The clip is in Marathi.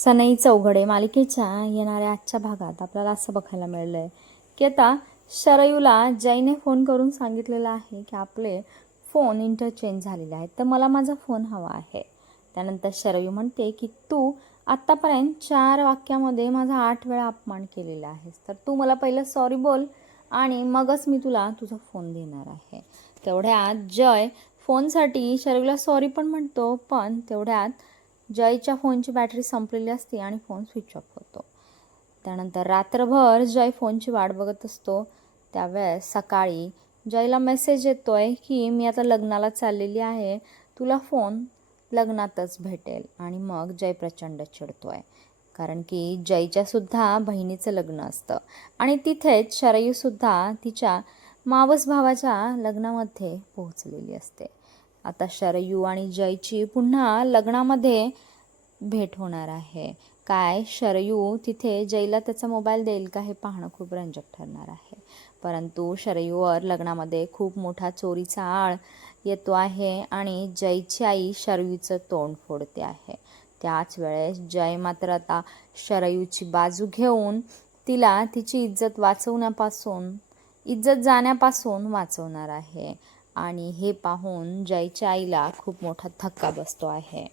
सनई चौघडे मालिकेच्या येणाऱ्या आजच्या भागात आपल्याला असं बघायला मिळलंय की आता शरयूला जयने फोन करून सांगितलेलं आहे की आपले फोन इंटरचेंज झालेले आहेत, तर मला माझा फोन हवा आहे. त्यानंतर शरयू म्हणते की तू आत्तापर्यंत 4 वाक्यामध्ये माझा 8 वेळा अपमान केलेला आहेस, तर तू मला पहिलं सॉरी बोल आणि मगच मी तुला तुझा फोन देणार आहे. तेवढ्यात जय फोनसाठी शरयूला सॉरी पण म्हणतो, पण तेवढ्यात जयच्या फोनची बॅटरी संपलेली असते आणि फोन स्विच ऑफ होतो. त्यानंतर रात्रभर जय फोनची वाट बघत असतो. त्यावेळेस सकाळी जयला मेसेज येतोय की मी आता लग्नाला चाललेली आहे, तुला फोन लग्नातच भेटेल. आणि मग जय प्रचंड चिडतोय, कारण की जयच्या सुद्धा बहिणीचं लग्न असतं आणि तिथेच शरयूसुद्धा तिच्या मावस भावाच्या लग्नामध्ये पोहोचलेली असते. आता शरयू आणि जयची पुन्हा लग्नामध्ये भेट होणार आहे. काय शरयू तिथे जयला त्याचा मोबाईल देईल का हे पाहणं खूप रंजक ठरणार आहे. परंतु शरयूवर लग्नामध्ये खूप मोठा चोरीचा आळ येतो आहे आणि जयची आई शरयूचं तोंड फोडते आहे. त्याच वेळेस जय मात्र आता शरयूची बाजू घेऊन तिला तिची इज्जत जाण्यापासून वाचवणार आहे. आणि हे पाहून जयच्या आईला खूप मोठा धक्का बसतो आहे.